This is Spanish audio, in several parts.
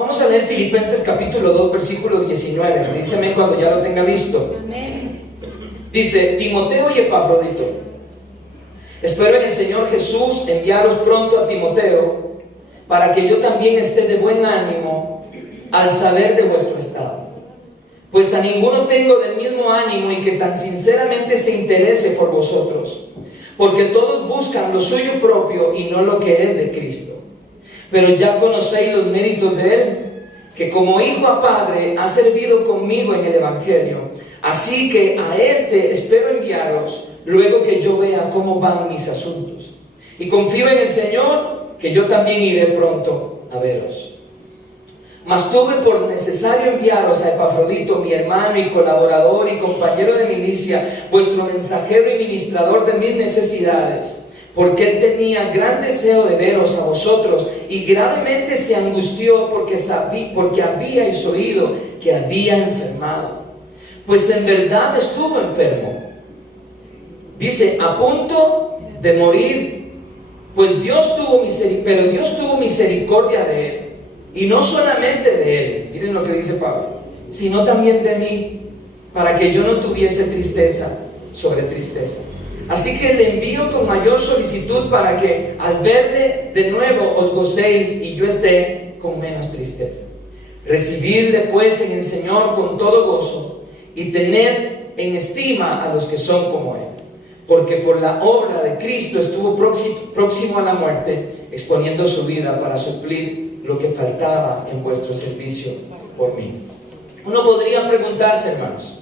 Vamos a leer Filipenses capítulo 2, versículo 19. Díceme cuando ya lo tenga listo. Amén. Dice: Timoteo y Epafrodito, espero en el Señor Jesús enviaros pronto a Timoteo, para que yo también esté de buen ánimo al saber de vuestro estado. Pues a ninguno tengo del mismo ánimo y que tan sinceramente se interese por vosotros, porque todos buscan lo suyo propio y no lo que es de Cristo. Pero ya conocéis los méritos de Él, que como hijo a padre ha servido conmigo en el Evangelio. Así que a este espero enviaros, luego que yo vea cómo van mis asuntos. Y confío en el Señor, que yo también iré pronto a veros. Mas tuve por necesario enviaros a Epafrodito, mi hermano y colaborador y compañero de milicia, vuestro mensajero y ministrador de mis necesidades, porque él tenía gran deseo de veros a vosotros y gravemente se angustió porque habíais oído que había enfermado. Pues en verdad estuvo enfermo. Dice, a punto de morir, pues Dios tuvo misericordia de él. Y no solamente de él, miren lo que dice Pablo, sino también de mí, para que yo no tuviese tristeza sobre tristeza. Así que le envío con mayor solicitud para que al verle de nuevo os gocéis y yo esté con menos tristeza. Recibidle pues en el Señor con todo gozo y tened en estima a los que son como él, porque por la obra de Cristo estuvo próximo a la muerte, exponiendo su vida para suplir lo que faltaba en vuestro servicio por mí. Uno podría preguntarse, hermanos,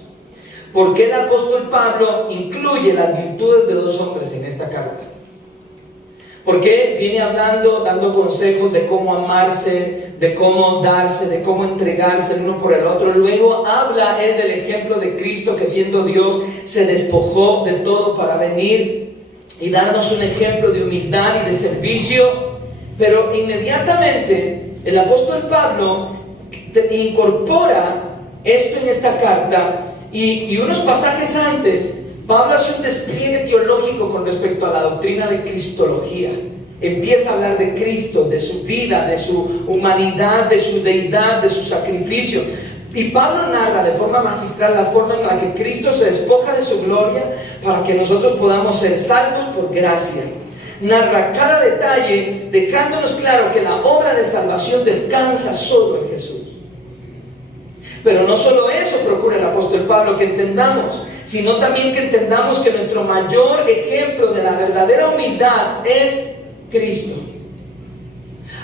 ¿por qué el apóstol Pablo incluye las virtudes de dos hombres en esta carta? ¿Por qué viene hablando, dando consejos de cómo amarse, de cómo darse, de cómo entregarse el uno por el otro? Luego habla él del ejemplo de Cristo, que siendo Dios se despojó de todo para venir y darnos un ejemplo de humildad y de servicio. Pero inmediatamente el apóstol Pablo incorpora esto en esta carta y unos pasajes antes, Pablo hace un despliegue teológico con respecto a la doctrina de cristología. Empieza a hablar de Cristo, de su vida, de su humanidad, de su deidad, de su sacrificio. Y Pablo narra de forma magistral la forma en la que Cristo se despoja de su gloria para que nosotros podamos ser salvos por gracia. Narra cada detalle, dejándonos claro que la obra de salvación descansa solo en Jesús. Pero no solo eso procura el apóstol Pablo que entendamos, sino también que entendamos que nuestro mayor ejemplo de la verdadera humildad es Cristo.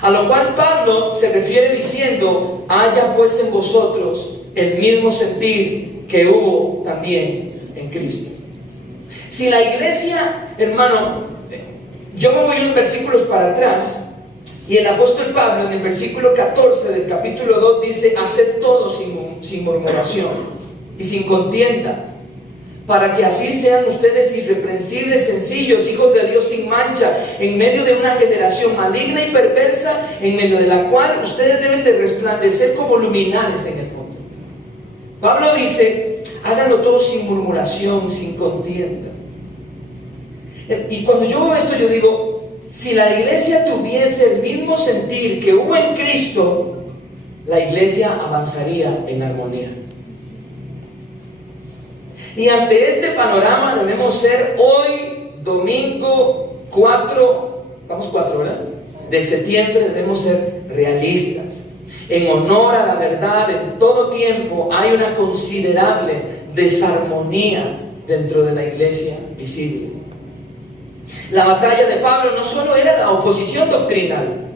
A lo cual Pablo se refiere diciendo: haya pues en vosotros el mismo sentir que hubo también en Cristo. Si la iglesia, hermano, yo me voy unos versículos para atrás, y el apóstol Pablo en el versículo 14 del capítulo 2 dice: haced todo sin murmuración y sin contienda, para que así sean ustedes irreprensibles, sencillos, hijos de Dios sin mancha, en medio de una generación maligna y perversa, en medio de la cual ustedes deben de resplandecer como luminares en el mundo. Pablo dice: háganlo todo sin murmuración, sin contienda. Y cuando yo veo esto, yo digo, si la iglesia tuviese el mismo sentir que hubo en Cristo, la iglesia avanzaría en armonía. Y ante este panorama debemos ser hoy, domingo 4, ¿verdad? De septiembre, debemos ser realistas. En honor a la verdad, en todo tiempo hay una considerable desarmonía dentro de la iglesia visible. La batalla de Pablo no solo era la oposición doctrinal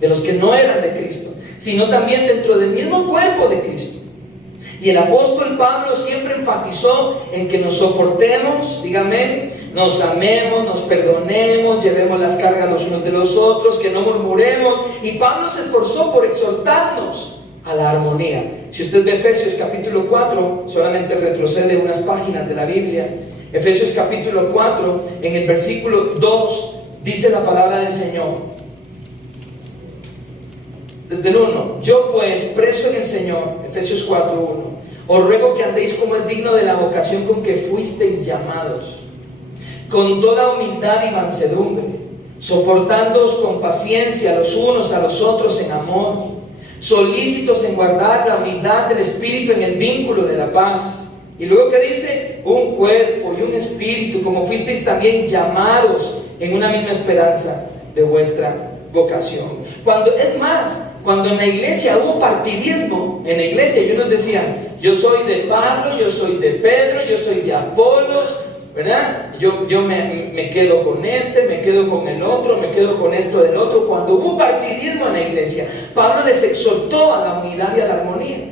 de los que no eran de Cristo, sino también dentro del mismo cuerpo de Cristo. Y el apóstol Pablo siempre enfatizó en que nos soportemos, dígame, nos amemos, nos perdonemos, llevemos las cargas los unos de los otros, que no murmuremos. Y Pablo se esforzó por exhortarnos a la armonía. Si usted ve Efesios capítulo 4, solamente retrocede unas páginas de la Biblia. Efesios capítulo 4, en el versículo 2, dice la palabra del Señor. Desde el 1, yo pues, preso en el Señor, Efesios 4, 1, os ruego que andéis como es digno de la vocación con que fuisteis llamados, con toda humildad y mansedumbre, soportándoos con paciencia los unos a los otros en amor, solícitos en guardar la unidad del Espíritu en el vínculo de la paz. Y luego que dice, un cuerpo y un espíritu, como fuisteis también llamados en una misma esperanza de vuestra vocación. Cuando en la iglesia hubo partidismo, en la iglesia y unos decían, yo soy de Pablo, yo soy de Pedro, yo soy de Apolos, ¿verdad? Yo me quedo con este, me quedo con el otro, me quedo con esto del otro. Cuando hubo partidismo en la iglesia, Pablo les exhortó a la unidad y a la armonía.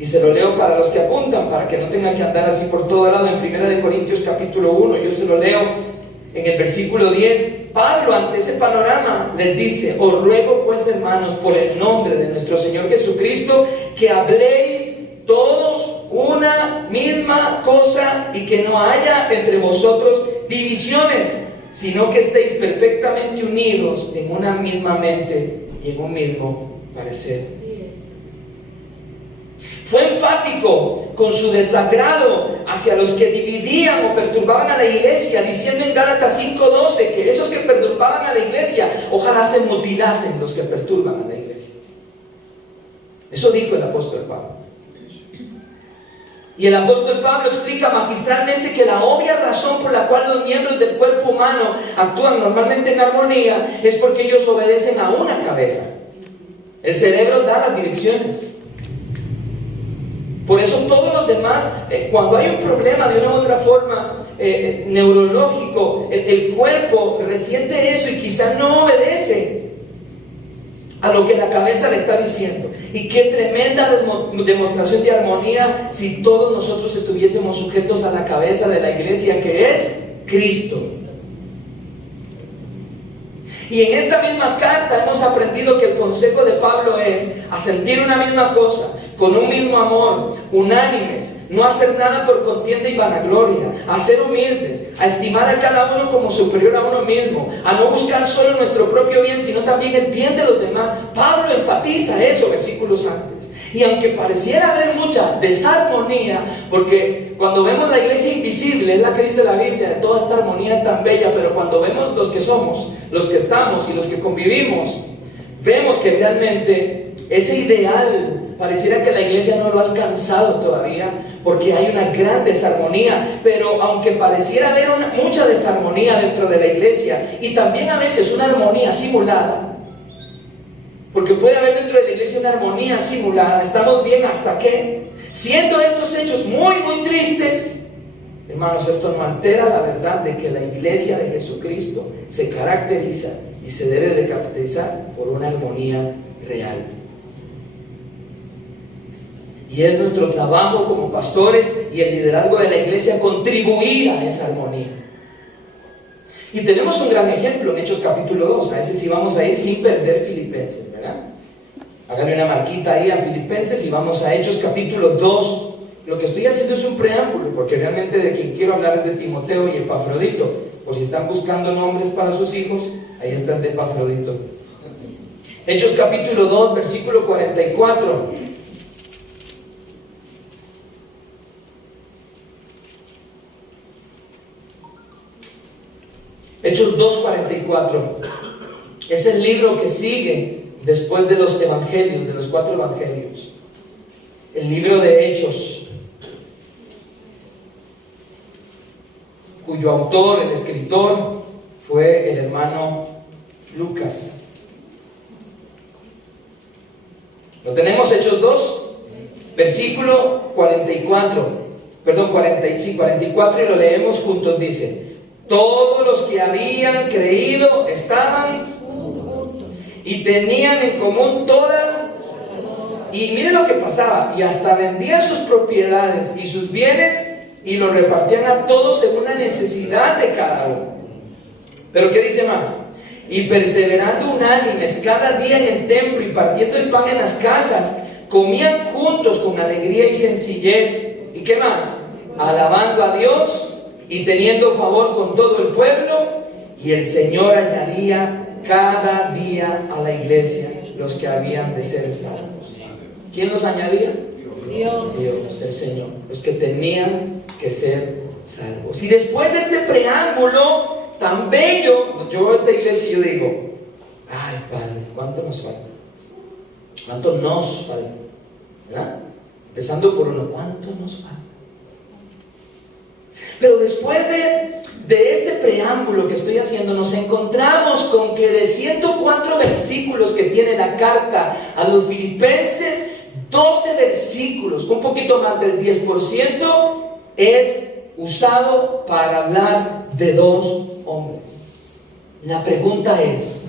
Y se lo leo para los que apuntan, para que no tengan que andar así por todo lado. En 1 Corintios capítulo 1, yo se lo leo en el versículo 10. Pablo, ante ese panorama, les dice, os ruego pues, hermanos, por el nombre de nuestro Señor Jesucristo, que habléis todos una misma cosa y que no haya entre vosotros divisiones, sino que estéis perfectamente unidos en una misma mente y en un mismo parecer. Fue enfático con su desagrado hacia los que dividían o perturbaban a la iglesia, diciendo en Gálatas 5:12 que esos que perturbaban a la iglesia, ojalá se mutilasen los que perturban a la iglesia. Eso dijo el apóstol Pablo. Y el apóstol Pablo explica magistralmente que la obvia razón por la cual los miembros del cuerpo humano actúan normalmente en armonía es porque ellos obedecen a una cabeza. El cerebro da las direcciones. Por eso todos los demás, cuando hay un problema de una u otra forma neurológico, el cuerpo resiente eso y quizás no obedece a lo que la cabeza le está diciendo. Y qué tremenda demostración de armonía si todos nosotros estuviésemos sujetos a la cabeza de la iglesia, que es Cristo. Y en esta misma carta hemos aprendido que el consejo de Pablo es a sentir una misma cosa, con un mismo amor, unánimes, no hacer nada por contienda y vanagloria, a ser humildes, a estimar a cada uno como superior a uno mismo, a no buscar solo nuestro propio bien, sino también el bien de los demás. Pablo enfatiza eso versículos antes. Y aunque pareciera haber mucha desarmonía, porque cuando vemos la iglesia invisible, es la que dice la Biblia, de toda esta armonía tan bella, pero cuando vemos los que somos, los que estamos y los que convivimos, vemos que realmente ese ideal pareciera que la iglesia no lo ha alcanzado todavía, porque hay una gran desarmonía. Pero aunque pareciera haber mucha desarmonía dentro de la iglesia, y también a veces una armonía simulada, porque puede haber dentro de la iglesia una armonía simulada, estamos bien hasta que, siendo estos hechos muy muy tristes, hermanos, esto no altera la verdad de que la iglesia de Jesucristo se caracteriza y se debe de caracterizar por una armonía real. Y es nuestro trabajo como pastores y el liderazgo de la iglesia contribuir a esa armonía. Y tenemos un gran ejemplo en Hechos capítulo 2. A ese sí vamos a ir sin perder Filipenses, ¿verdad? Háganle una marquita ahí a Filipenses y vamos a Hechos capítulo 2. Lo que estoy haciendo es un preámbulo, porque realmente de quien quiero hablar es de Timoteo y Epafrodito. Por si están buscando nombres para sus hijos, ahí está el de Epafrodito. Hechos capítulo 2, versículo 44. Hechos 2:44 es el libro que sigue después de los evangelios, de los 4 evangelios. El libro de Hechos, cuyo autor, el escritor, fue el hermano Lucas. Lo tenemos, Hechos 2, versículo 44, perdón, 44, y lo leemos juntos. Dice: todos los que habían creído estaban y tenían en común todas. Y miren lo que pasaba, y hasta vendían sus propiedades y sus bienes y los repartían a todos según la necesidad de cada uno. Pero ¿qué dice más? Y perseverando unánimes cada día en el templo y partiendo el pan en las casas, comían juntos con alegría y sencillez. ¿Y qué más? Alabando a Dios y teniendo favor con todo el pueblo, y el Señor añadía cada día a la iglesia los que habían de ser salvos. ¿Quién los añadía? Dios, el Señor, los que tenían que ser salvos. Y después de este preámbulo, tan bello. Yo veo esta iglesia y yo digo, ay Padre, ¿cuánto nos falta? ¿Cuánto nos falta? ¿Verdad? Empezando por uno, ¿cuánto nos falta? Pero después de este preámbulo que estoy haciendo, nos encontramos con que de 104 versículos que tiene la carta a los filipenses, 12 versículos, un poquito más del 10%, es usado para hablar de dos hombres. La pregunta es,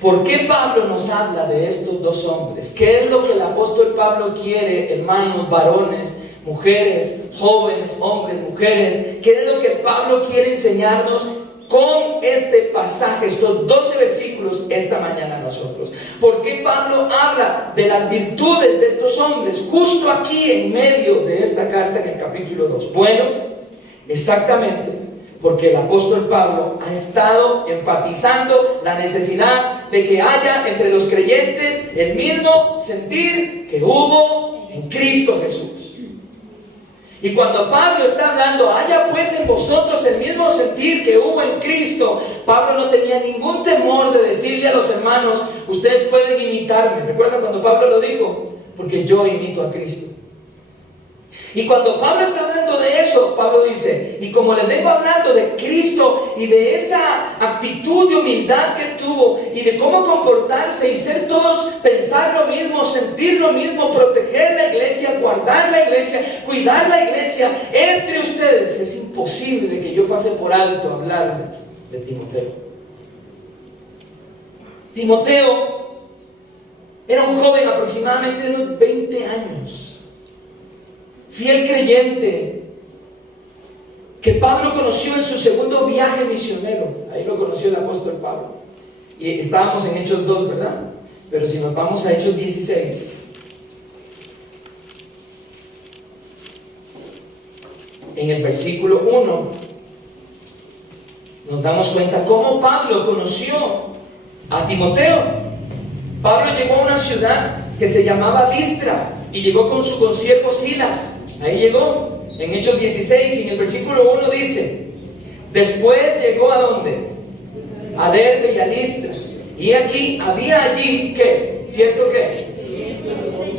¿por qué Pablo nos habla de estos dos hombres? ¿Qué es lo que el apóstol Pablo quiere, hermanos, varones, mujeres, jóvenes, hombres, mujeres? ¿Qué es lo que Pablo quiere enseñarnos con este pasaje, estos 12 versículos, esta mañana a nosotros? ¿Por qué Pablo habla de las virtudes de estos hombres justo aquí en medio de esta carta en el capítulo 2? Bueno, exactamente porque el apóstol Pablo ha estado enfatizando la necesidad de que haya entre los creyentes el mismo sentir que hubo en Cristo Jesús. Y cuando Pablo está hablando, haya pues en vosotros el mismo sentir que hubo en Cristo, Pablo no tenía ningún temor de decirle a los hermanos, ustedes pueden imitarme. ¿Recuerdan cuando Pablo lo dijo? Porque yo imito a Cristo. Y cuando Pablo está hablando de eso, Pablo dice, y como les vengo hablando de Cristo y de esa actitud de humildad que él tuvo y de cómo comportarse y ser todos, pensar lo mismo, sentir lo mismo, proteger la iglesia, guardar la iglesia, cuidar la iglesia entre ustedes, es imposible que yo pase por alto a hablarles de Timoteo. Timoteo era un joven aproximadamente de unos 20 años. Fiel creyente que Pablo conoció en su segundo viaje misionero. Ahí lo conoció el apóstol Pablo. Y estábamos en Hechos 2, ¿verdad? Pero si nos vamos a Hechos 16, en el versículo 1, nos damos cuenta cómo Pablo conoció a Timoteo. Pablo llegó a una ciudad que se llamaba Listra y llegó con su consiervo Silas. Ahí llegó, en Hechos 16, y en el versículo 1 dice, después llegó ¿a dónde? A Derbe y a Listra. Y aquí, había allí, ¿qué? ¿Cierto qué?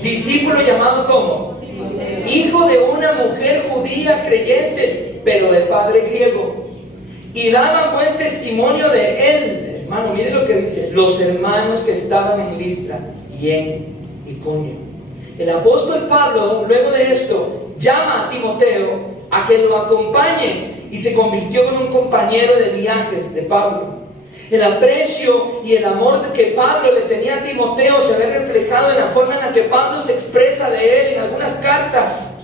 Discípulo llamado ¿cómo? Hijo de una mujer judía creyente, pero de padre griego. Y daban buen testimonio de él. Hermano, mire lo que dice, los hermanos que estaban en Listra y en Iconio. El apóstol Pablo, luego de esto, llama a Timoteo a que lo acompañe y se convirtió en un compañero de viajes de Pablo. El aprecio y el amor que Pablo le tenía a Timoteo se ve reflejado en la forma en la que Pablo se expresa de él en algunas cartas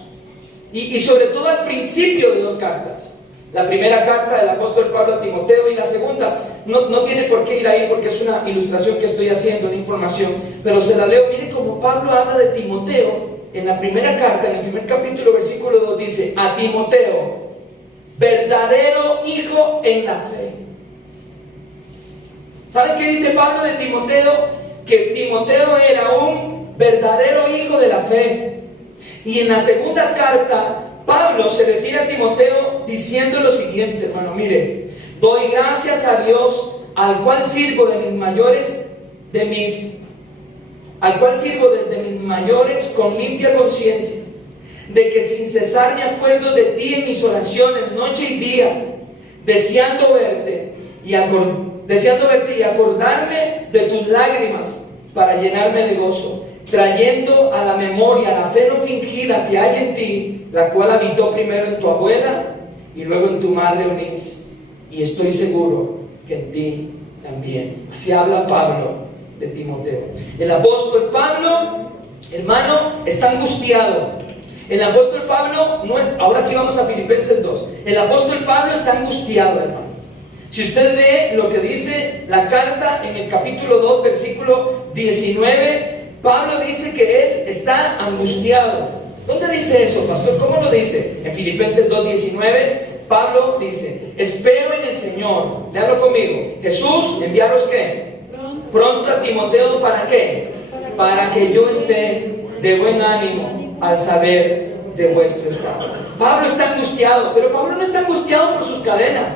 y sobre todo al principio de dos cartas. La primera carta del apóstol Pablo a Timoteo y la segunda, no tiene por qué ir ahí porque es una ilustración que estoy haciendo, una información, pero se la leo. Mire cómo Pablo habla de Timoteo en la primera carta, en el primer capítulo, versículo 2, dice, a Timoteo, verdadero hijo en la fe. ¿Saben qué dice Pablo de Timoteo? Que Timoteo era un verdadero hijo de la fe. Y en la segunda carta, Pablo se refiere a Timoteo diciendo lo siguiente, hermano, mire, doy gracias a Dios, al cual sirvo desde mis mayores con limpia conciencia, de que sin cesar me acuerdo de ti en mis oraciones, noche y día, deseando verte y acordarme de tus lágrimas para llenarme de gozo, trayendo a la memoria la fe no fingida que hay en ti, la cual habitó primero en tu abuela y luego en tu madre Eunice, y estoy seguro que en ti también. Así habla Pablo de Timoteo. El apóstol Pablo, hermano, está angustiado. El apóstol Pablo, ahora sí vamos a Filipenses 2. El apóstol Pablo está angustiado, hermano. Si usted ve lo que dice la carta en el capítulo 2, versículo 19, Pablo dice que él está angustiado. ¿Dónde dice eso, pastor? ¿Cómo lo dice? En Filipenses 2:19, Pablo dice, espero en el Señor. Léalo conmigo. Jesús, enviaros ¿qué? Pronto a Timoteo, ¿para qué? Para que yo esté de buen ánimo al saber de vuestro estado. Pablo está angustiado, pero Pablo no está angustiado por sus cadenas.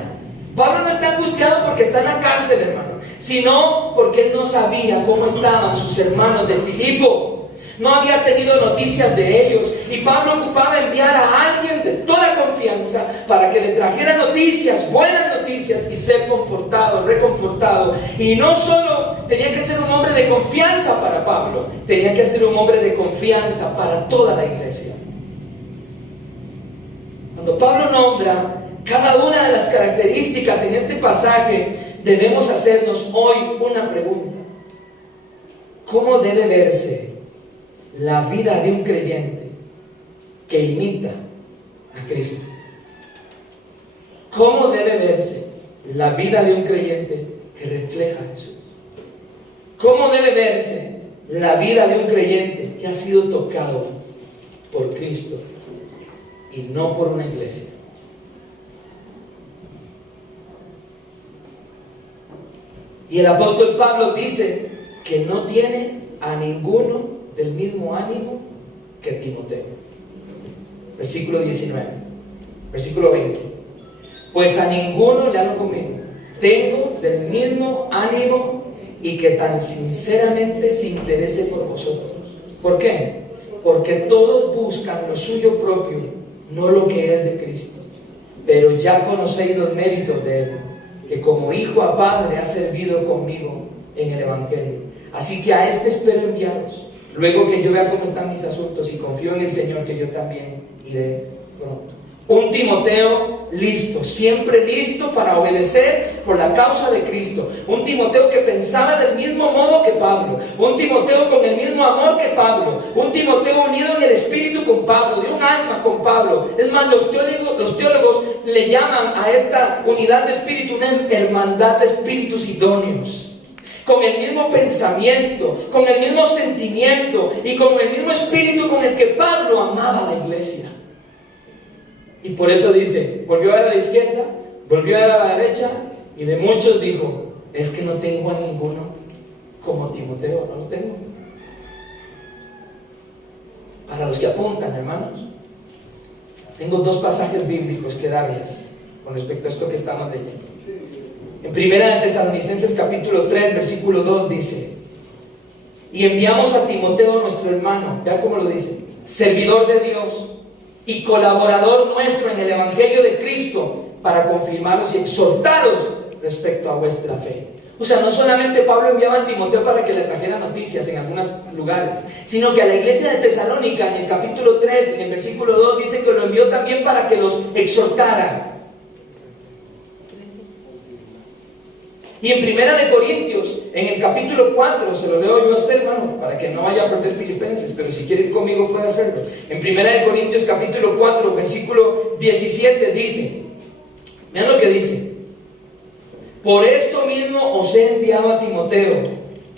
Pablo no está angustiado porque está en la cárcel, hermano, sino porque él no sabía cómo estaban sus hermanos de Filipo. No había tenido noticias de ellos, y Pablo ocupaba enviar a alguien de toda confianza para que le trajera noticias, buenas noticias, y ser confortado, reconfortado. Y no solo tenía que ser un hombre de confianza para Pablo, tenía que ser un hombre de confianza para toda la iglesia. Cuando Pablo nombra cada una de las características en este pasaje, debemos hacernos hoy una pregunta: ¿cómo debe verse la vida de un creyente que imita a Cristo? ¿Cómo debe verse la vida de un creyente que refleja a Jesús? ¿Cómo debe verse la vida de un creyente que ha sido tocado por Cristo y no por una iglesia? Y el apóstol Pablo dice que no tiene a ninguno del mismo ánimo que Timoteo. Versículo 19, versículo 20. Pues a ninguno, léalo conmigo, tengo del mismo ánimo y que tan sinceramente se interese por vosotros. ¿Por qué? Porque todos buscan lo suyo propio, no lo que es de Cristo. Pero ya conocéis los méritos de Él, que como hijo a padre ha servido conmigo en el Evangelio. Así que a este espero enviaros, luego que yo vea cómo están mis asuntos, y confío en el Señor que yo también iré pronto. Un Timoteo listo, siempre listo para obedecer por la causa de Cristo. Un Timoteo que pensaba del mismo modo que Pablo. Un Timoteo con el mismo amor que Pablo. Un Timoteo unido en el espíritu con Pablo, de un alma con Pablo. Es más, los teólogos le llaman a esta unidad de espíritu una hermandad de espíritus idóneos, con el mismo pensamiento, con el mismo sentimiento y con el mismo espíritu con el que Pablo amaba a la iglesia. Y por eso dice, volvió a ver a la izquierda, volvió a ver a la derecha, y de muchos dijo: es que no tengo a ninguno como Timoteo, no lo tengo. Para los que apuntan, hermanos, tengo dos pasajes bíblicos que darles con respecto a esto que estamos leyendo. En Primera de Tesalonicenses capítulo 3, versículo 2 dice: y enviamos a Timoteo nuestro hermano, vea cómo lo dice, servidor de Dios y colaborador nuestro en el Evangelio de Cristo, para confirmaros y exhortaros respecto a vuestra fe. O sea, no solamente Pablo enviaba a Timoteo para que le trajera noticias en algunos lugares, sino que a la iglesia de Tesalónica, en el capítulo 3, en el versículo 2, dice que lo envió también para que los exhortara. Y en Primera de Corintios, en el capítulo 4, se lo leo yo a usted, hermano, para que no vaya a perder Filipenses, pero si quiere ir conmigo puede hacerlo. En Primera de Corintios, capítulo 4, versículo 17, dice, vean lo que dice: por esto mismo os he enviado a Timoteo,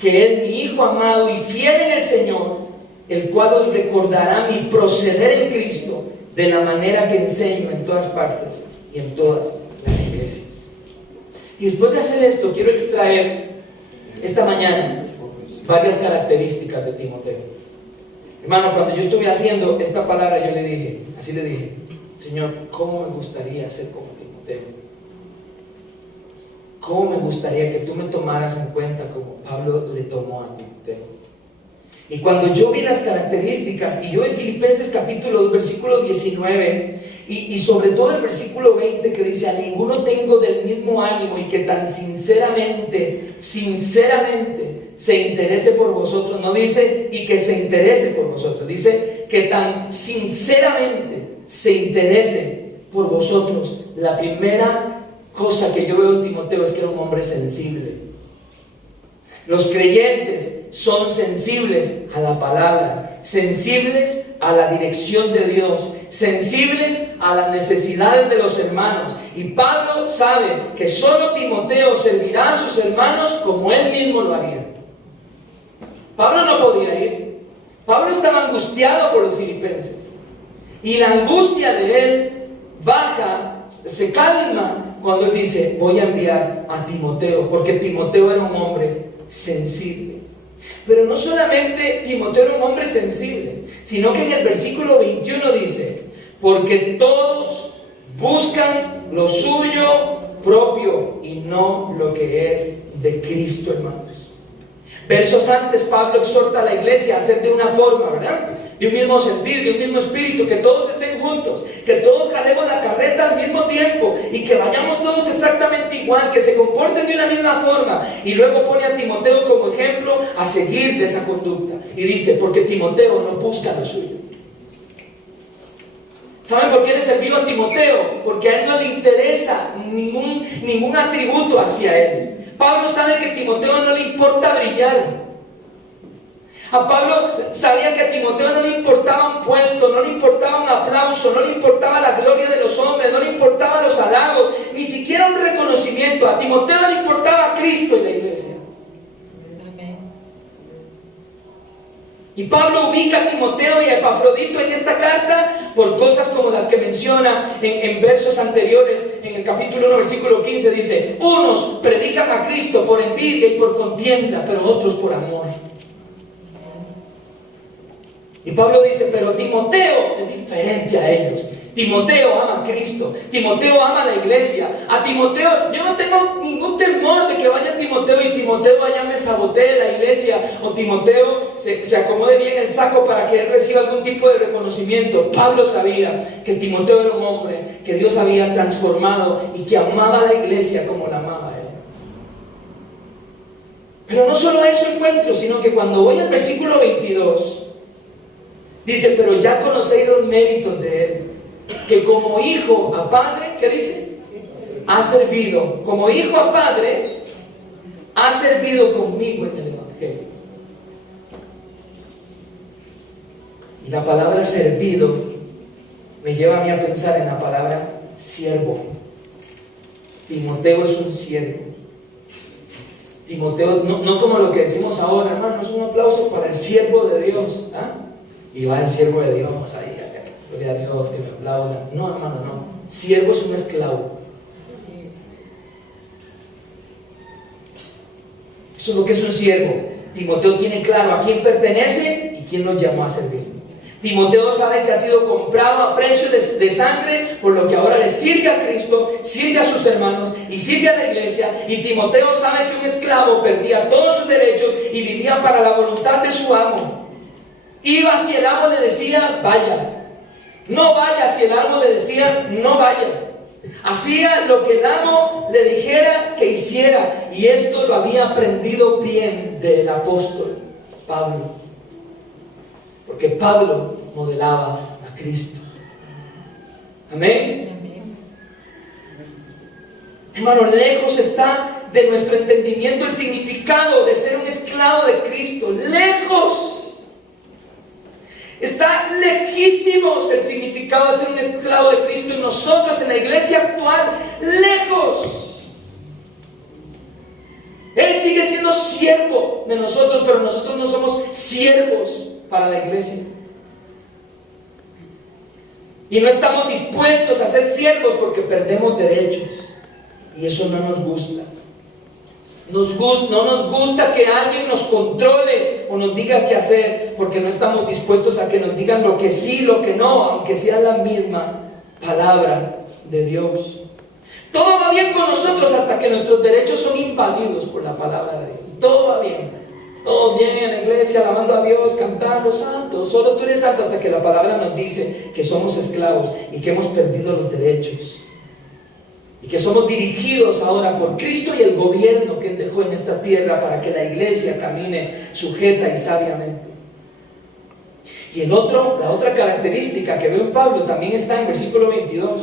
que es mi hijo amado y fiel en el Señor, el cual os recordará mi proceder en Cristo, de la manera que enseño en todas partes y en todas las iglesias. Y después de hacer esto, quiero extraer esta mañana varias características de Timoteo. Hermano, cuando yo estuve haciendo esta palabra, yo le dije, así le dije: Señor, ¿cómo me gustaría ser como Timoteo? ¿Cómo me gustaría que tú me tomaras en cuenta como Pablo le tomó a Timoteo? Y cuando yo vi las características, y yo en Filipenses capítulo 2, versículo 19, y sobre todo el versículo 20, que dice: a ninguno tengo del mismo ánimo, y que tan sinceramente se interese por vosotros. No dice y que se interese por vosotros, dice que tan sinceramente se interese por vosotros. La primera cosa que yo veo en Timoteo es que era un hombre sensible. Los creyentes son sensibles a la palabra, sensibles a la dirección de Dios, sensibles a las necesidades de los hermanos. Y Pablo sabe que solo Timoteo servirá a sus hermanos como él mismo lo haría. Pablo no podía ir. Pablo estaba angustiado por los filipenses, y la angustia de él baja, se calma cuando él dice: voy a enviar a Timoteo, porque Timoteo era un hombre sensible. Pero no solamente Timoteo era un hombre sensible, sino que en el versículo 21 dice: porque todos buscan lo suyo propio y no lo que es de Cristo, hermanos. Versos antes, Pablo exhorta a la iglesia a hacer de una forma, ¿verdad? De un mismo sentir, de un mismo espíritu, que todos estén juntos, que todos jalemos la carreta al mismo tiempo y que vayamos todos exactamente igual, que se comporten de una misma forma. Y luego pone a Timoteo como ejemplo a seguir de esa conducta. Y dice, porque Timoteo no busca lo suyo. ¿Saben por qué le sirvió a Timoteo? Porque a él no le interesa ningún atributo hacia él. Pablo sabe que a Timoteo no le importa brillar. A Pablo sabía que a Timoteo no le importaba un puesto, no le importaba un aplauso, no le importaba la gloria de los hombres, no le importaban los halagos, ni siquiera un reconocimiento. A Timoteo le importaba a Cristo y la iglesia. Y Pablo ubica a Timoteo y a Epafrodito en esta carta por cosas como las que menciona en versos anteriores. En el capítulo 1, versículo 15 dice: unos predican a Cristo por envidia y por contienda, pero otros por amor. Y Pablo dice, pero Timoteo es diferente a ellos. Timoteo ama a Cristo, Timoteo ama a la iglesia. A Timoteo, yo no tengo ningún temor de que vaya Timoteo y Timoteo vaya me sabotee la iglesia, o Timoteo se acomode bien el saco para que él reciba algún tipo de reconocimiento. Pablo sabía que Timoteo era un hombre que Dios había transformado y que amaba a la iglesia como la amaba a él. Pero no solo eso encuentro, sino que cuando voy al versículo 22, dice, pero ya conocéis los méritos de él, que como hijo a padre, ¿qué dice? Ha servido, como hijo a padre, ha servido conmigo en el Evangelio. Y la palabra servido me lleva a mí a pensar en la palabra siervo. Timoteo es un siervo. Timoteo, no como lo que decimos ahora, hermano, es un aplauso para el siervo de Dios, ¿ah? Y va el siervo de Dios ahí, gloria a Dios, que me aplaudan. No, hermano, no. Siervo es un esclavo. Eso es lo que es un siervo. Timoteo tiene claro a quién pertenece y quién lo llamó a servir. Timoteo sabe que ha sido comprado a precio de sangre, por lo que ahora le sirve a Cristo, sirve a sus hermanos y sirve a la iglesia. Y Timoteo sabe que un esclavo perdía todos sus derechos y vivía para la voluntad de su amo. Iba si el amo le decía, vaya. No vaya si el amo le decía, no vaya. Hacía lo que el amo le dijera que hiciera. Y esto lo había aprendido bien del apóstol Pablo. Porque Pablo modelaba a Cristo. Amén. Hermano, lejos está de nuestro entendimiento el significado de ser un esclavo de Cristo. Lejos. Está lejísimos el significado de ser un esclavo de Cristo y nosotros en la iglesia actual, lejos. Él sigue siendo siervo de nosotros, pero nosotros no somos siervos para la iglesia. Y no estamos dispuestos a ser siervos porque perdemos derechos. Y eso no nos gusta. No nos gusta que alguien nos controle o nos diga qué hacer, porque no estamos dispuestos a que nos digan lo que sí, lo que no, aunque sea la misma palabra de Dios. Todo va bien con nosotros hasta que nuestros derechos son invadidos por la palabra de Dios. Todo va bien. Todo bien en la iglesia, alabando a Dios, cantando, santo. Solo tú eres santo hasta que la palabra nos dice que somos esclavos y que hemos perdido los derechos. Y que somos dirigidos ahora por Cristo y el gobierno que Él dejó en esta tierra para que la iglesia camine sujeta y sabiamente. Y la otra característica que veo en Pablo también está en versículo 22.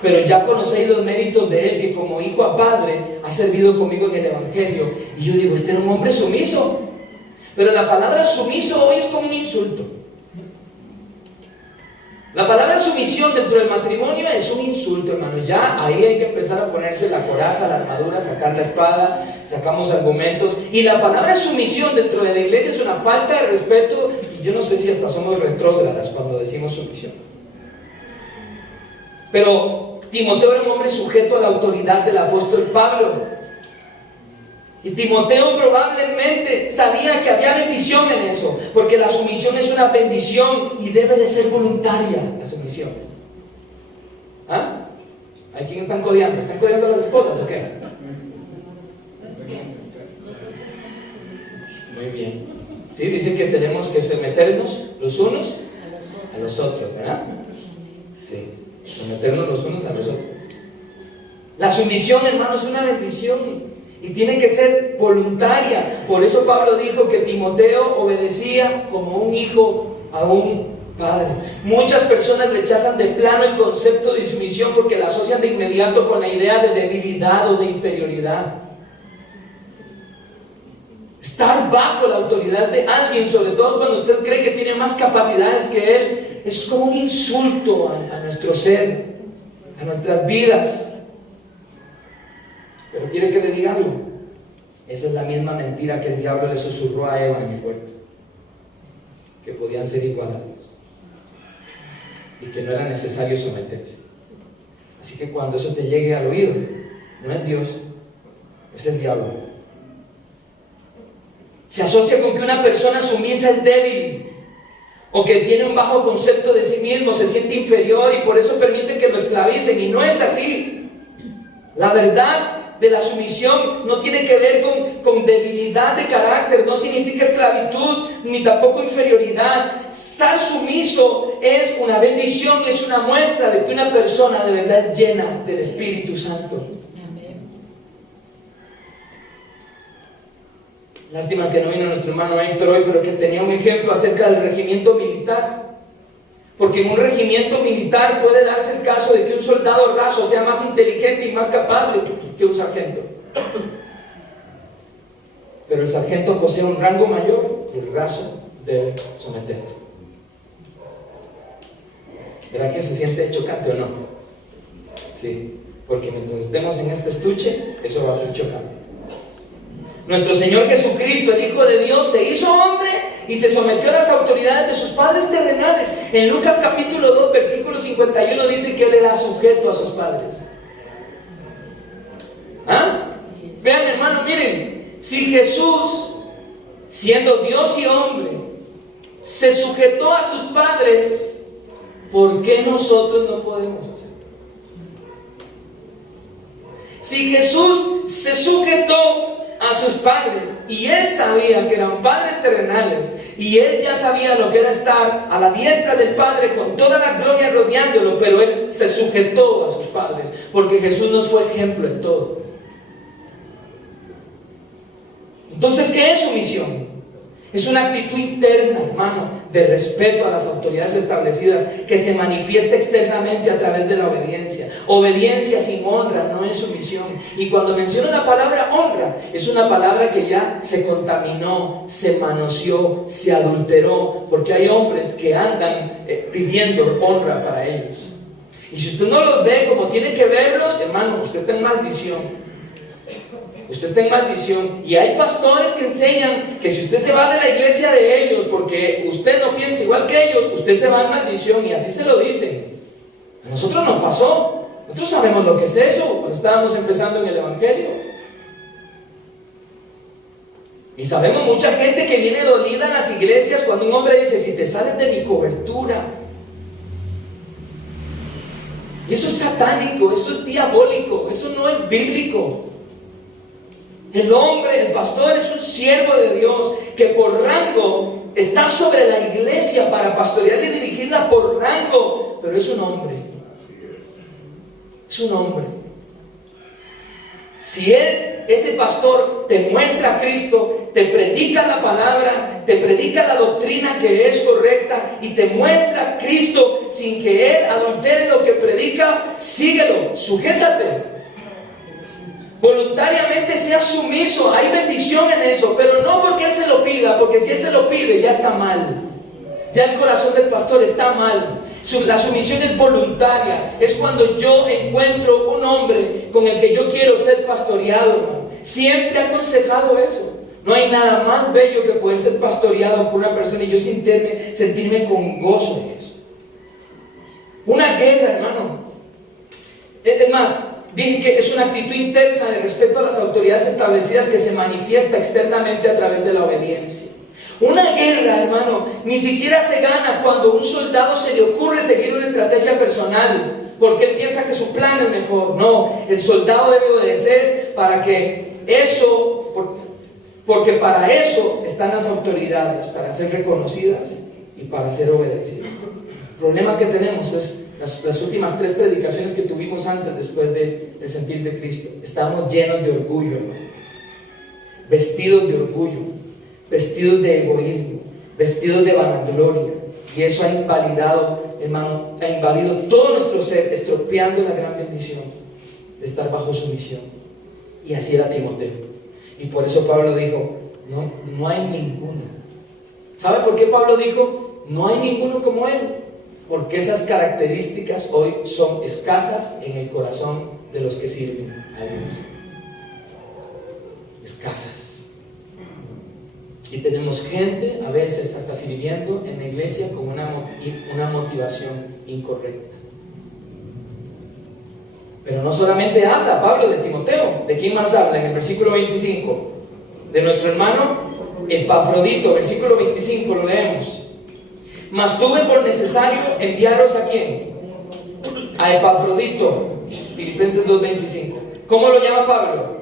Pero ya conocéis los méritos de Él, que como hijo a padre ha servido conmigo en el Evangelio. Y yo digo, este era un hombre sumiso. Pero la palabra sumiso hoy es como un insulto. La palabra sumisión dentro del matrimonio es un insulto, hermano. Ya ahí hay que empezar a ponerse la coraza, la armadura, sacar la espada, sacamos argumentos. Y la palabra sumisión dentro de la iglesia es una falta de respeto. Y yo no sé si hasta somos retrógradas cuando decimos sumisión. Pero Timoteo era un hombre sujeto a la autoridad del apóstol Pablo. Y Timoteo probablemente sabía que había bendición en eso, porque la sumisión es una bendición y debe de ser voluntaria la sumisión. ¿Ah? ¿A quién están codeando? ¿Están codeando a las esposas o qué? Muy bien. Sí, dice que tenemos que someternos los unos a los otros, ¿verdad? Sí, someternos los unos a los otros. La sumisión, hermanos, es una bendición y tiene que ser voluntaria. Por eso Pablo dijo que Timoteo obedecía como un hijo a un padre. Muchas personas rechazan de plano el concepto de sumisión porque la asocian de inmediato con la idea de debilidad o de inferioridad. Estar bajo la autoridad de alguien, sobre todo cuando usted cree que tiene más capacidades que él, es como un insulto a nuestro ser, a nuestras vidas. Pero quiere que le diga algo. Esa es la misma mentira que el diablo le susurró a Eva en el huerto, que podían ser igual a Dios y que no era necesario someterse. Así que cuando eso te llegue al oído, no es Dios, es el diablo. Se asocia con que una persona sumisa es débil o que tiene un bajo concepto de sí mismo, se siente inferior y por eso permite que lo esclavicen, y no es así. La verdad de la sumisión no tiene que ver con debilidad de carácter, no significa esclavitud ni tampoco inferioridad. Estar sumiso es una bendición y es una muestra de que una persona de verdad es llena del Espíritu Santo. Lástima que no vino nuestro hermano Héctor hoy, pero que tenía un ejemplo acerca del regimiento militar. Porque en un regimiento militar puede darse el caso de que un soldado raso sea más inteligente y más capaz que un sargento. Pero el sargento posee un rango mayor y el raso debe someterse. ¿Verdad que se siente chocante o no? Sí, porque mientras estemos en este estuche, eso va a ser chocante. Nuestro Señor Jesucristo, el Hijo de Dios, se hizo hombre y se sometió a las autoridades de sus padres terrenales. En Lucas capítulo 2, versículo 51 dice que Él era sujeto a sus padres. ¿Ah? Vean, hermano, miren, si Jesús, siendo Dios y hombre, se sujetó a sus padres, ¿por qué nosotros no podemos hacerlo? Si Jesús se sujetó a sus padres y Él sabía que eran padres terrenales y Él ya sabía lo que era estar a la diestra del Padre con toda la gloria rodeándolo, pero Él se sujetó a sus padres porque Jesús nos fue ejemplo en todo. Entonces, ¿qué es sumisión? Es una actitud interna, hermano, de respeto a las autoridades establecidas que se manifiesta externamente a través de la obediencia. Obediencia sin honra no es sumisión. Y cuando menciono la palabra honra, es una palabra que ya se contaminó, se manoseó, se adulteró, porque hay hombres que andan pidiendo honra para ellos. Y si usted no los ve como tiene que verlos, hermano, usted está en maldición. Usted está en maldición. Y hay pastores que enseñan que si usted se va de la iglesia de ellos porque usted no piensa igual que ellos, usted se va en maldición, y así se lo dicen. A nosotros nos pasó. Nosotros sabemos lo que es eso cuando estábamos empezando en el Evangelio. Y sabemos mucha gente que viene dolida en las iglesias cuando un hombre dice: si te sales de mi cobertura. Y eso es satánico, eso es diabólico, eso no es bíblico. El hombre, el pastor, es un siervo de Dios que por rango está sobre la iglesia para pastorearla y dirigirla por rango, pero es un hombre. Es un hombre. Si ese pastor, te muestra a Cristo, te predica la palabra, te predica la doctrina que es correcta y te muestra a Cristo sin que él adultere lo que predica, síguelo, sujétate. Voluntariamente sea sumiso, hay bendición en eso, pero no porque él se lo pida, porque si él se lo pide ya está mal. Ya el corazón del pastor está mal. La sumisión es voluntaria, es cuando yo encuentro un hombre con el que yo quiero ser pastoreado, hermano. Siempre he aconsejado eso. No hay nada más bello que poder ser pastoreado por una persona y yo sentirme con gozo en eso. Una guerra, hermano. Es más, dije que es una actitud interna de respeto a las autoridades establecidas que se manifiesta externamente a través de la obediencia. Una guerra, hermano, ni siquiera se gana cuando a un soldado se le ocurre seguir una estrategia personal. porque él piensa que su plan es mejor. No, el soldado debe obedecer para que eso, porque para eso están las autoridades, para ser reconocidas y para ser obedecidas. El problema que tenemos es las últimas 3 predicaciones que tuvimos antes, después del sentir de Cristo. Estamos llenos de orgullo, hermano. Vestidos de orgullo, vestidos de egoísmo, vestidos de vanagloria. Y eso ha invalidado, hermano, ha invadido todo nuestro ser, estropeando la gran bendición de estar bajo su misión. Y así era Timoteo. Y por eso Pablo dijo, no hay ninguno. ¿Sabe por qué Pablo dijo, no hay ninguno como él? Porque esas características hoy son escasas en el corazón de los que sirven a Dios. Escasas. Y tenemos gente, a veces hasta sirviendo en la iglesia, con una motivación incorrecta. Pero no solamente habla Pablo de Timoteo. ¿De quién más habla? En el versículo 25. De nuestro hermano Epafrodito. Versículo 25, lo leemos. Mas tuve por necesario enviaros ¿a quién? A Epafrodito. Filipenses 2:25. ¿Cómo lo llama Pablo?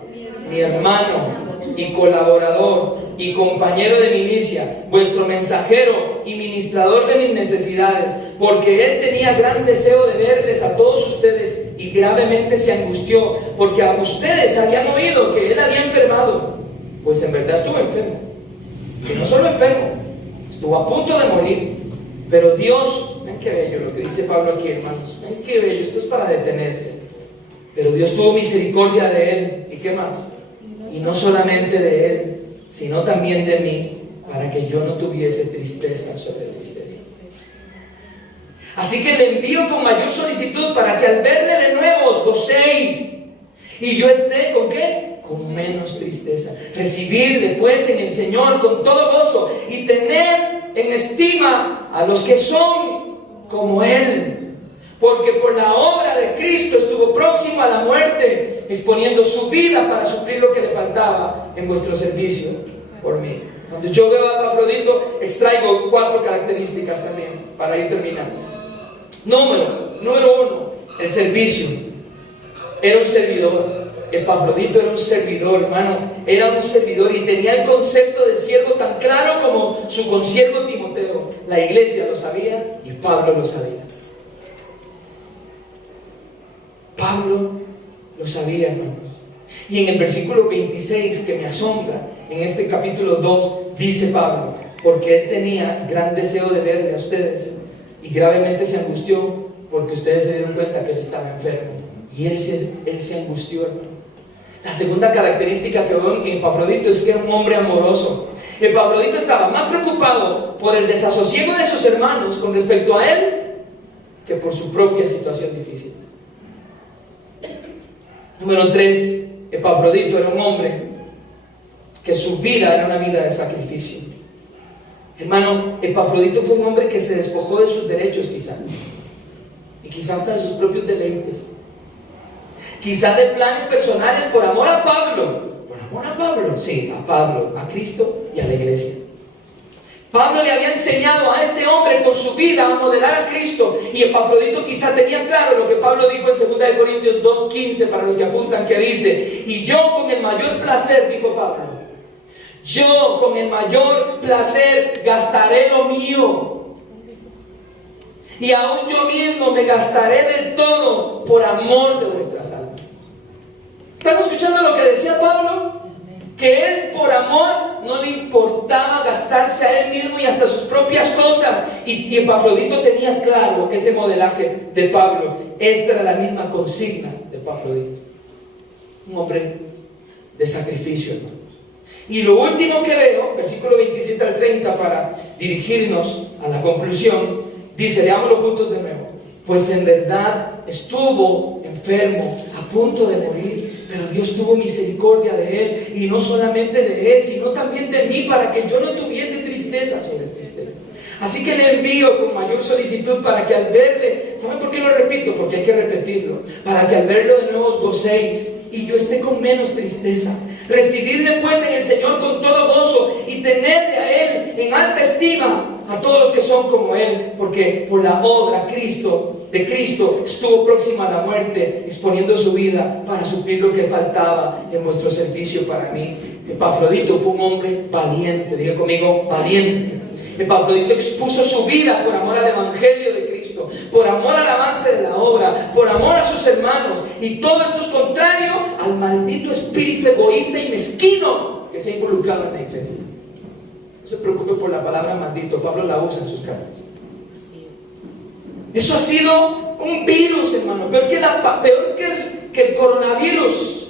Mi hermano y colaborador y compañero de milicia, vuestro mensajero y ministrador de mis necesidades, porque él tenía gran deseo de verles a todos ustedes y gravemente se angustió, porque a ustedes habían oído que él había enfermado. Pues en verdad estuvo enfermo, y no solo enfermo, estuvo a punto de morir. Pero Dios, ven qué bello lo que dice Pablo aquí, hermanos, ven qué bello, esto es para detenerse. Pero Dios tuvo misericordia de él, ¿y qué más? Y no solamente de él, sino también de mí, para que yo no tuviese tristeza sobre tristeza. Así que le envío con mayor solicitud, para que al verle de nuevo os gocéis, y yo esté, ¿con qué? Con menos tristeza. Recibidle pues en el Señor con todo gozo, y tener en estima a los que son como Él, porque por la obra de Cristo estuvo próximo a la muerte, exponiendo su vida para suplir lo que le faltaba en vuestro servicio por mí. Cuando yo veo a Epafrodito, extraigo 4 características también para ir terminando. Número 1, el servicio. Era un servidor. Epafrodito era un servidor, hermano. Era un servidor y tenía el concepto de siervo tan claro como su consiervo Timoteo. La iglesia lo sabía y Pablo lo sabía. Pablo lo sabía, hermanos. Y en el versículo 26, que me asombra, en este capítulo 2, dice Pablo, porque él tenía gran deseo de verle a ustedes y gravemente se angustió porque ustedes se dieron cuenta que él estaba enfermo. Y él se angustió, hermano. La segunda característica que veo en Epafrodito es que era un hombre amoroso. Epafrodito estaba más preocupado por el desasosiego de sus hermanos con respecto a él que por su propia situación difícil. Número 3, Epafrodito era un hombre que su vida era una vida de sacrificio. Hermano, Epafrodito fue un hombre que se despojó de sus derechos quizás, y quizás hasta de sus propios deleites, quizás de planes personales por amor a Pablo. ¿Por amor a Pablo? Sí, a Pablo, a Cristo y a la iglesia. Pablo le había enseñado a este hombre con su vida a modelar a Cristo, y Epafrodito quizá tenía claro lo que Pablo dijo en 2 de Corintios 2:15, para los que apuntan, que dice: y yo con el mayor placer, dijo Pablo, yo con el mayor placer gastaré lo mío, y aún yo mismo me gastaré del todo por amor de vuestras almas. ¿Están escuchando lo que decía Pablo? Que él por amor no le importaba gastarse a él mismo y hasta sus propias cosas. Y Epafrodito tenía claro ese modelaje de Pablo. Esta era la misma consigna de Epafrodito. Un hombre de sacrificio, hermanos. Y lo último que veo, versículo 27 al 30, para dirigirnos a la conclusión, dice, leámoslo juntos de nuevo. Pues en verdad estuvo enfermo, a punto de morir, pero Dios tuvo misericordia de él, y no solamente de él, sino también de mí, para que yo no tuviese tristeza sobre tristeza. Así que le envío con mayor solicitud, para que al verle, ¿saben por qué lo repito? Porque hay que repetirlo, para que al verlo de nuevo os gocéis, y yo esté con menos tristeza. Recibidle pues en el Señor con todo gozo, y tenerle a él en alta estima a todos los que son como él, porque por la obra Cristo de Cristo estuvo próximo a la muerte, exponiendo su vida para suplir lo que faltaba en vuestro servicio para mí. Epafrodito fue un hombre valiente, diga conmigo, valiente. Epafrodito expuso su vida por amor al Evangelio de Cristo, por amor al avance de la obra, por amor a sus hermanos. Y todo esto es contrario al maldito espíritu egoísta y mezquino que se ha involucrado en la iglesia. No se preocupe por la palabra maldito, Pablo la usa en sus cartas. Eso ha sido un virus, hermano, peor que el coronavirus.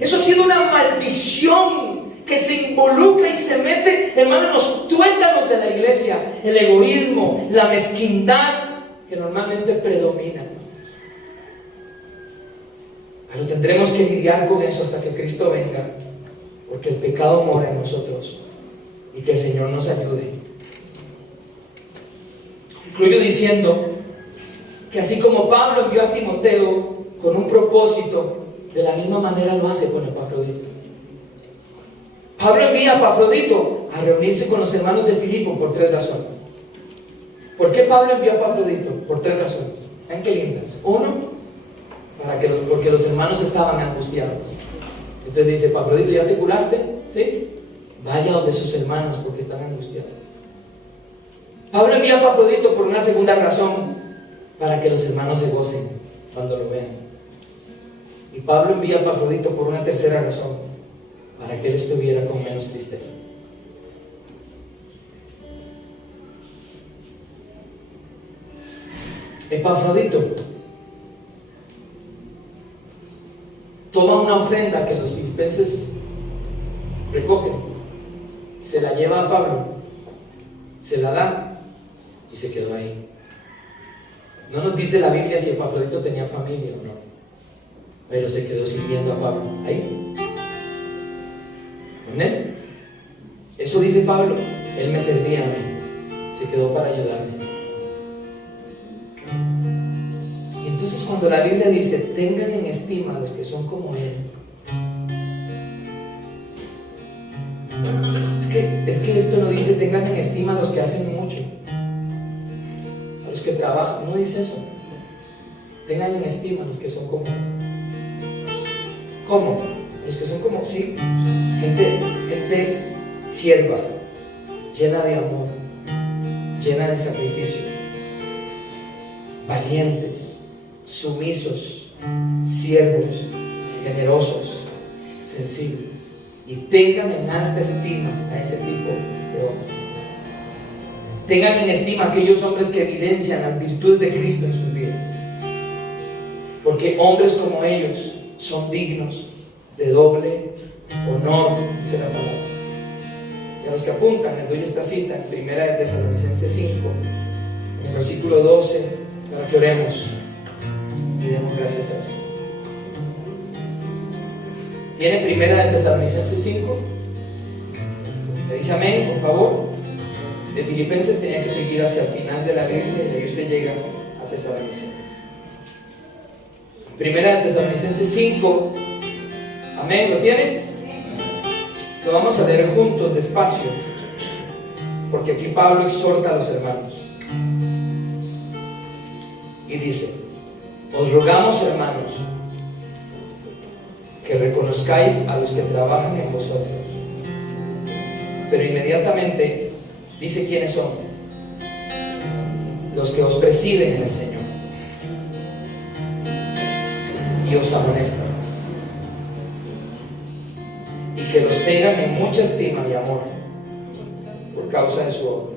Eso ha sido una maldición que se involucra y se mete, hermano, en los tuétanos de la iglesia. El egoísmo, la mezquindad que normalmente predomina. Pero tendremos que lidiar con eso hasta que Cristo venga, porque el pecado mora en nosotros, y que el Señor nos ayude. Concluyo diciendo que así como Pablo envió a Timoteo con un propósito, de la misma manera lo hace con Epafrodito. Pablo envía a Epafrodito a reunirse con los hermanos de Filipo por 3 razones. ¿Por qué Pablo envió a Epafrodito? Por 3 razones. ¿Ven qué lindas? Uno, porque los hermanos estaban angustiados. Entonces dice: Epafrodito, ¿ya te curaste? ¿Sí? Vaya donde sus hermanos porque están angustiados. Pablo envía a Epafrodito por una segunda razón, para que los hermanos se gocen cuando lo vean. Y Pablo envía a Epafrodito por una tercera razón, para que él estuviera con menos tristeza. Epafrodito toma una ofrenda que los filipenses recogen, se la lleva a Pablo, se la da y se quedó ahí. No nos dice la Biblia si Epafrodito tenía familia o no, pero se quedó sirviendo a Pablo ahí con él. Eso dice Pablo: él me servía a mí, se quedó para ayudarme. Y entonces cuando la Biblia dice: tengan en estima a los que son como él, es que esto no dice tengan en estima a los que hacen mucho, a los que trabajan, no dice eso. Tengan en estima a los que son como él. ¿Cómo? Los que son como, sí, gente sierva, llena de amor, llena de sacrificio, valientes, sumisos, siervos, generosos, sensibles. Y tengan en alta estima a ese tipo de hombres. Tengan en estima a aquellos hombres que evidencian las virtudes de Cristo en sus vidas, porque hombres como ellos son dignos de doble honor, dice la palabra. Y a los que apuntan, les doy esta cita en Primera de Tesalonicenses 5, en el versículo 12, para que oremos y demos gracias a Dios. ¿Tiene Primera de Tesalonicenses 5? ¿Le dice amén, por favor? De Filipenses tenía que seguir hacia el final de la Biblia y ahí usted llega a Tesalonicenses. Primera de Tesalonicenses 5. Amén, ¿lo tiene? Lo vamos a leer juntos, despacio, porque aquí Pablo exhorta a los hermanos y dice: os rogamos, hermanos, que reconozcáis a los que trabajan en vosotros. Pero inmediatamente dice quiénes son: los que os presiden en el Señor y os amonestan, y que los tengan en mucha estima y amor por causa de su obra.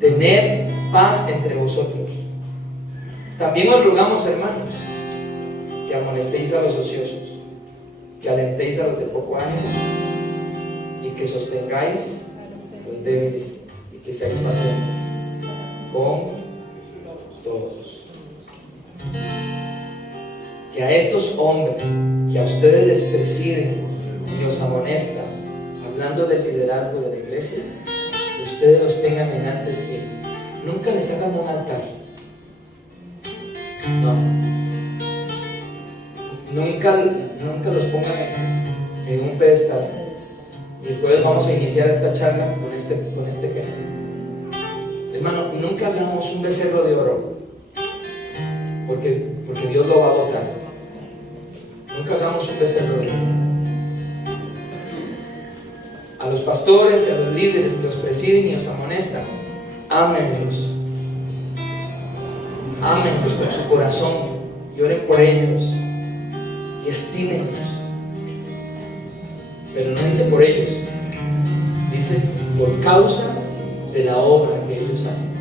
Tened paz entre vosotros. También os rogamos, hermanos, que amonestéis a los ociosos, que alentéis a los de poco ánimo, y que sostengáis los débiles, y que seáis pacientes con todos. Que a estos hombres que a ustedes les presiden y os amonestan, hablando del liderazgo de la iglesia, ustedes los tengan en alta estima. Nunca les hagan un altar. No. Nunca los pongan en un pedestal. Y después vamos a iniciar esta charla con este ejemplo. Hermano, nunca hagamos un becerro de oro porque Dios lo va a botar. Nunca hagamos un becerro de oro. A los pastores y a los líderes que los presiden y los amonestan, ámenlos. Ámenlos con su corazón y oren por ellos y estímenlos. Pero no dice por ellos, dice por causa de la obra que ellos hacen.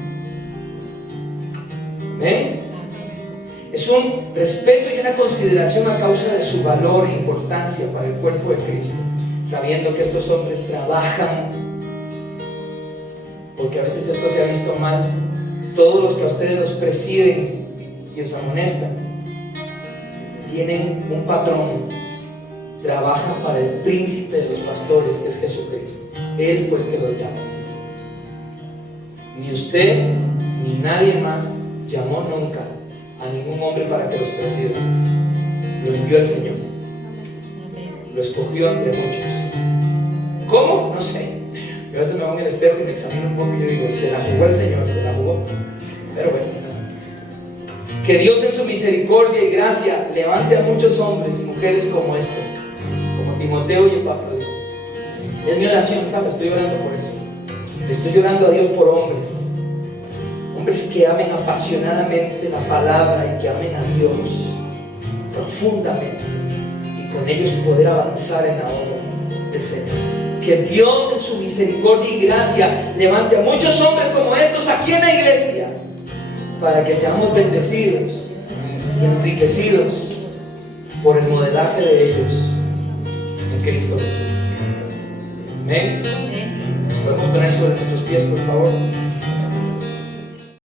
¿Ven? Es un respeto y una consideración a causa de su valor e importancia para el cuerpo de Cristo, sabiendo que estos hombres trabajan, porque a veces esto se ha visto mal. Todos los que a ustedes los presiden y os amonestan tienen un patrón, trabajan para el príncipe de los pastores, que es Jesucristo. Él fue el que los llamó. Ni usted ni nadie más llamó nunca a ningún hombre para que los presida. Lo envió el Señor, lo escogió entre muchos. ¿Cómo? No sé. Yo a veces me veo en el espejo y me examino un poco y yo digo, se la jugó el Señor, se la jugó. Pero bueno, que Dios en su misericordia y gracia levante a muchos hombres y mujeres como estos, como Timoteo y Epafrodito. Es mi oración, ¿sabes? Estoy orando por eso. Estoy orando a Dios por hombres. Hombres que amen apasionadamente la palabra y que amen a Dios profundamente, y con ellos poder avanzar en la obra del Señor. Que Dios en su misericordia y gracia levante a muchos hombres como estos aquí en la iglesia, para que seamos bendecidos y enriquecidos por el modelaje de ellos en Cristo Jesús. Amén. Nos podemos poner sobre nuestros pies, por favor.